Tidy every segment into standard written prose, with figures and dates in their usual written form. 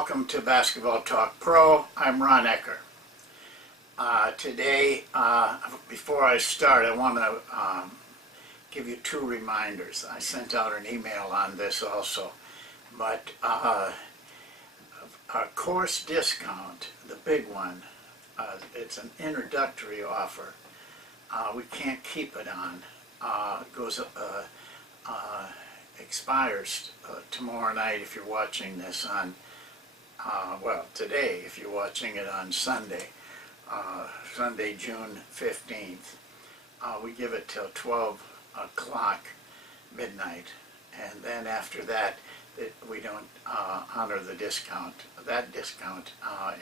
welcome to Basketball Talk Pro. I'm Ron Ekker. Today, before I start, I want to give you two reminders. I sent out an email on this also, but our course discount, the big one, it's an introductory offer. We can't keep it on. It goes expires tomorrow night if you're watching this on, well, today if you're watching it on Sunday, Sunday, June 15th. We give it till 12 o'clock midnight, and then after that, we don't honor the discount, that discount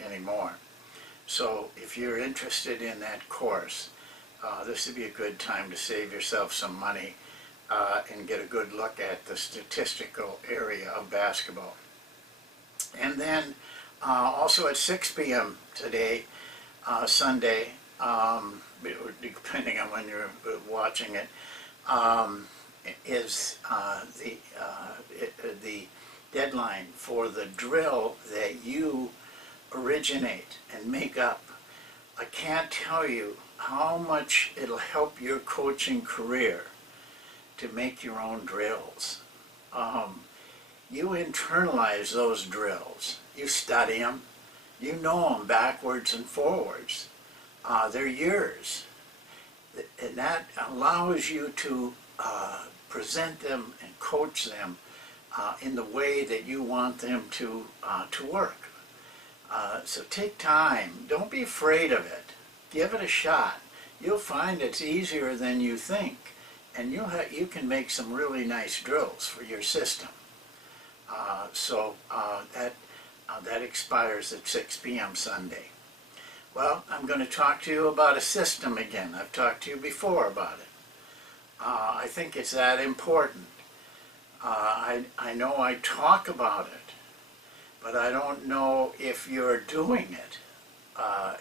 anymore. So if you're interested in that course, this would be a good time to save yourself some money and get a good look at the statistical area of basketball. And then also at 6 p.m. today, Sunday, depending on when you're watching it, is the deadline for the drill that you originate and make up. I can't tell you how much it'll help your coaching career to make your own drills. You internalize those drills. You study them. You know them backwards and forwards. They're yours. And that allows you to present them and coach them in the way that you want them to work. So take time. Don't be afraid of it. Give it a shot. You'll find it's easier than you think, and you can make some really nice drills for your system. That expires at 6 p.m. Sunday. Well, I'm going to talk to you about a system again. I've talked to you before about it. I think it's that important. I know I talk about it, but I don't know if you're doing it.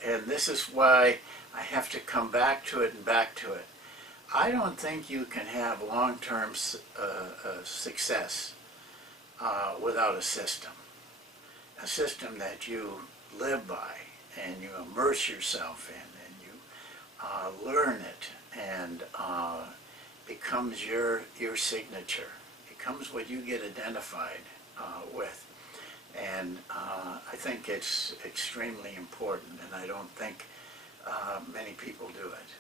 And this is why I have to come back to it and back to it. I don't think you can have long-term success without a system that you live by and you immerse yourself in and you learn it, and becomes your signature, becomes what you get identified with. And I think it's extremely important, and I don't think many people do it.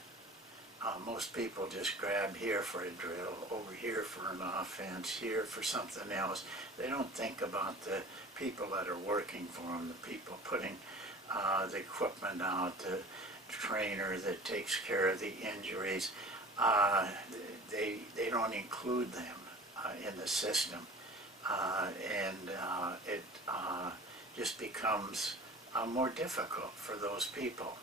Most people just grab here for a drill, over here for an offense, here for something else. They don't think about the people that are working for them, the people putting the equipment out, the trainer that takes care of the injuries. They don't include them in the system. It just becomes more difficult for those people.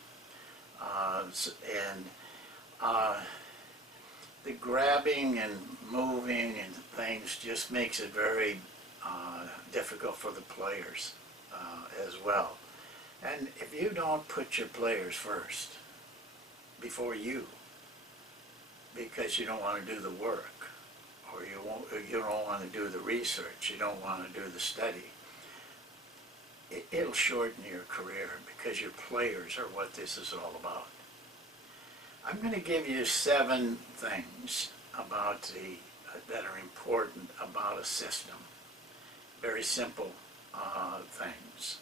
The grabbing and moving and things just makes it very difficult for the players as well. And if you don't put your players first before you, because you don't want to do the work, or you don't want to do the research, you don't want to do the study, it'll shorten your career, because your players are what this is all about. I'm going to give you 7 things about that are important about a system. Very simple things.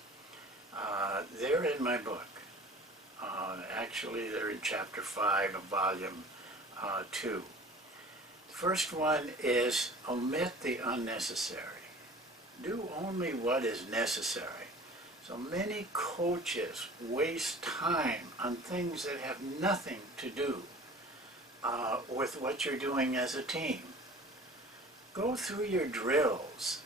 They're in my book. Actually, they're in chapter 5 of volume 2. The first one is omit the unnecessary. Do only what is necessary. So many coaches waste time on things that have nothing to do with what you're doing as a team. Go through your drills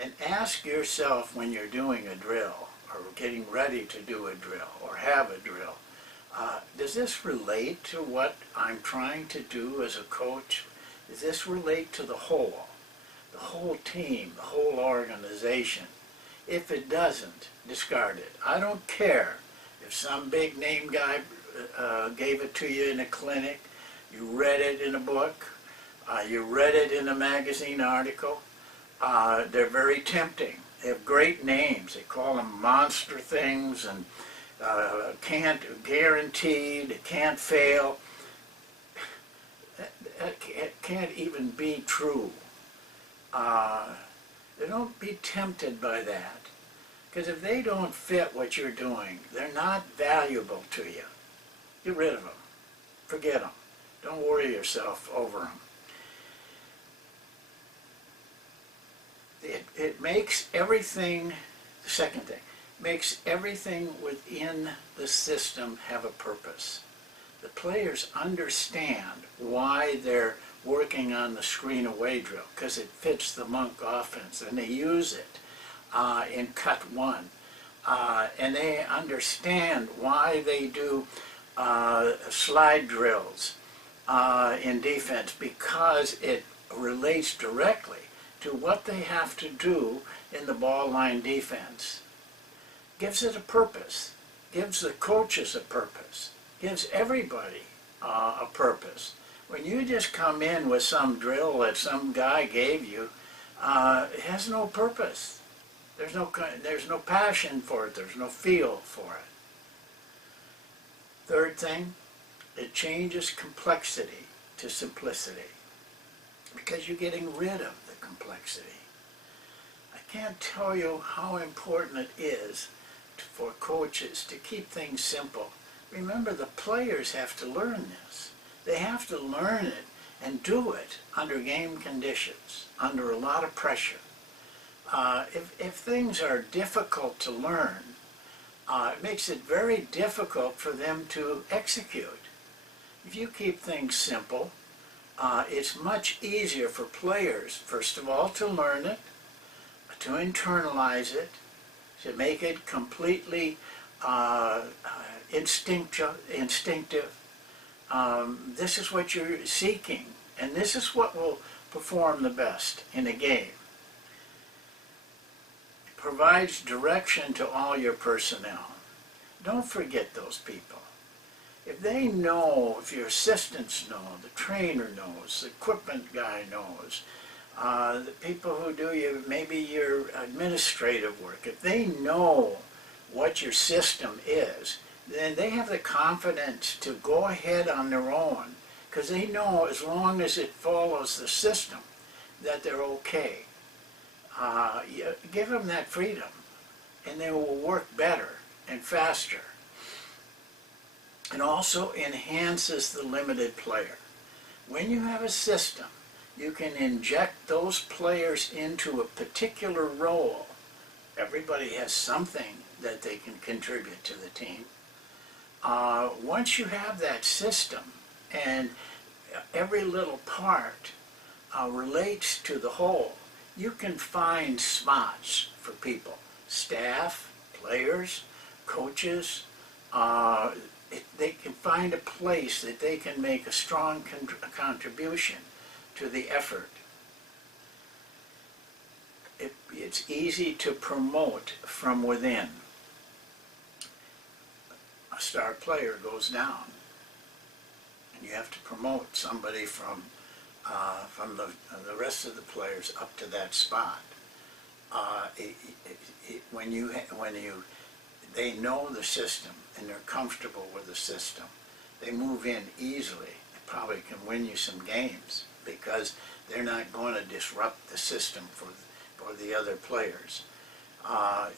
and ask yourself, when you're doing a drill or getting ready to do a drill or have a drill, does this relate to what I'm trying to do as a coach? Does this relate to the whole team, the whole organization? If it doesn't, discard it. I don't care if some big name guy gave it to you in a clinic, you read it in a book, you read it in a magazine article. They're very tempting, They have great names. They call them monster things, and can't, guaranteed, can't fail. That can't even be true. Don't be tempted by that. Because if they don't fit what you're doing, they're not valuable to you. Get rid of them. Forget them. Don't worry yourself over them. It makes everything, the second thing, makes everything within the system have a purpose. The players understand why they're working on the screen away drill, because it fits the monk offense, and they use it in cut one. And they understand why they do slide drills in defense, because it relates directly to what they have to do in the ball line defense. Gives it a purpose, gives the coaches a purpose, gives everybody a purpose. When you just come in with some drill that some guy gave you, it has no purpose. There's no passion for it. There's no feel for it. Third thing, it changes complexity to simplicity, because you're getting rid of the complexity. I can't tell you how important it is for coaches to keep things simple. Remember, the players have to learn this. They have to learn it and do it under game conditions, under a lot of pressure. If things are difficult to learn, it makes it very difficult for them to execute. If you keep things simple, it's much easier for players, first of all, to learn it, to internalize it, to make it completely instinctive. This is what you're seeking, and this is what will perform the best in a game. It provides direction to all your personnel. Don't forget those people. If they know, if your assistants know, the trainer knows, the equipment guy knows, the people who do maybe your administrative work, if they know what your system is, then they have the confidence to go ahead on their own, because they know as long as it follows the system that they're okay. Give them that freedom, and they will work better and faster. It also enhances the limited player. When you have a system, you can inject those players into a particular role. Everybody has something that they can contribute to the team. Once you have that system, and every little part relates to the whole, you can find spots for people, staff, players, coaches. They can find a place that they can make a strong contribution to the effort. It's easy to promote from within. A star player goes down, and you have to promote somebody from the rest of the players up to that spot. They know the system and they're comfortable with the system, they move in easily. They probably can win you some games because they're not going to disrupt the system for the other players.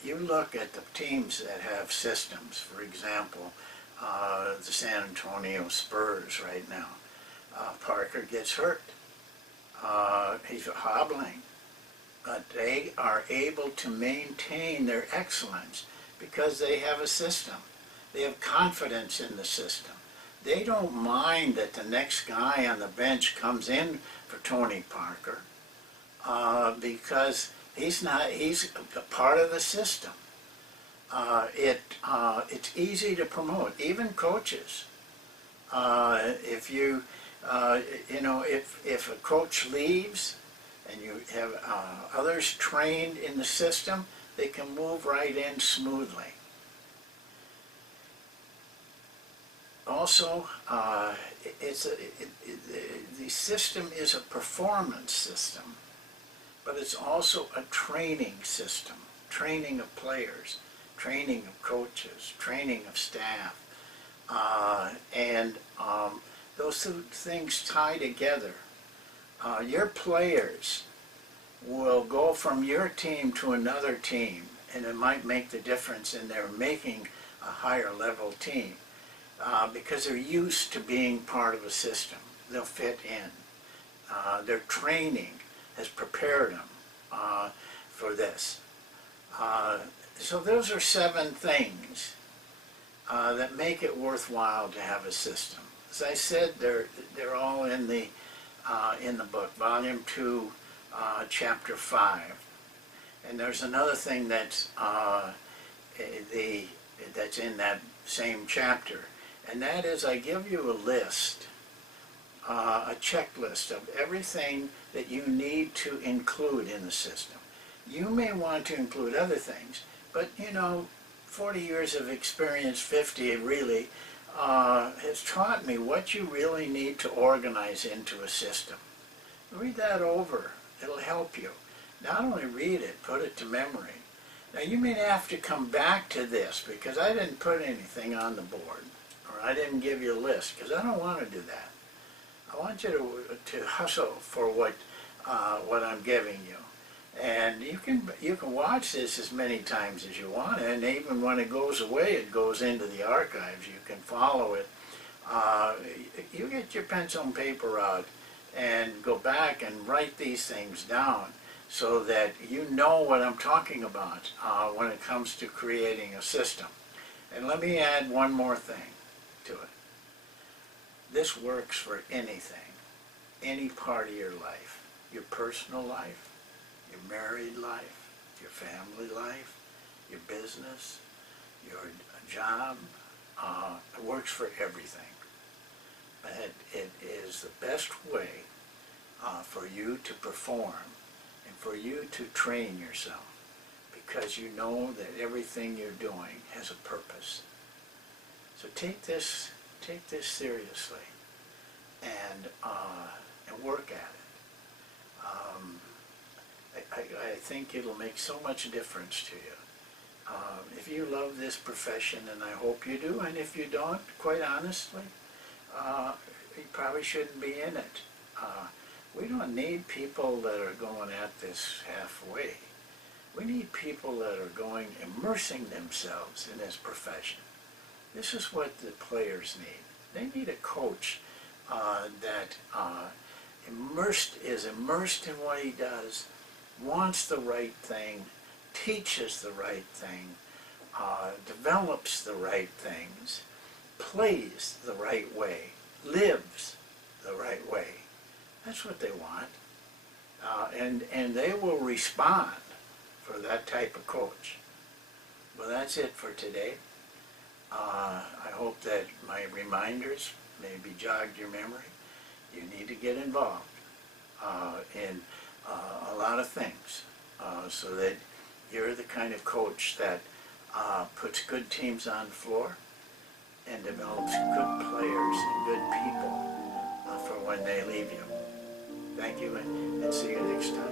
You look at the teams that have systems, for example, the San Antonio Spurs right now. Parker gets hurt. He's hobbling. But they are able to maintain their excellence because they have a system. They have confidence in the system. They don't mind that the next guy on the bench comes in for Tony Parker because he's a part of the system. It's easy to promote, even coaches. If a coach leaves and you have others trained in the system, they can move right in smoothly. Also, the system is a performance system, but it's also a training system. training of players, training of coaches, training of staff, and those two things tie together. Your players will go from your team to another team, and it might make the difference in their making a higher level team because they're used to being part of a system. They'll fit in. Their training has prepared them for this. So those are 7 things that make it worthwhile to have a system. As I said, they're all in the book, Volume 2, Chapter 5. And there's another thing that's that's in that same chapter, and that is I give you a list, a checklist of everything that you need to include in the system. You may want to include other things, but 40 years of experience, 50 really, has taught me what you really need to organize into a system. Read that over. It'll help you. Not only read it, put it to memory. Now you may have to come back to this because I didn't put anything on the board, or I didn't give you a list because I don't want to do that. I want you to hustle for what I'm giving you. And you can watch this as many times as you want, and even when it goes away, it goes into the archives. You can follow it. You get your pencil and paper out and go back and write these things down so that you know what I'm talking about when it comes to creating a system. And let me add one more thing to it. This works for anything, any part of your life, your personal life, your married life, your family life, your business, your job. It works for everything. It is the best way for you to perform and for you to train yourself, because you know that everything you're doing has a purpose. So take this seriously and work at it. I think it'll make so much difference to you. If you love this profession, and I hope you do, and if you don't, quite honestly, you probably shouldn't be in it. We don't need people that are going at this halfway. We need people that are going, immersing themselves in this profession. This is what the players need. They need a coach that is immersed in what he does, wants the right thing, teaches the right thing, develops the right things, plays the right way, lives the right way. That's what they want. And they will respond for that type of coach. Well, that's it for today. I hope that my reminders maybe jogged your memory. You need to get involved in a lot of things so that you're the kind of coach that puts good teams on the floor and develops good players and good people for when they leave you. Thank you, and see you next time.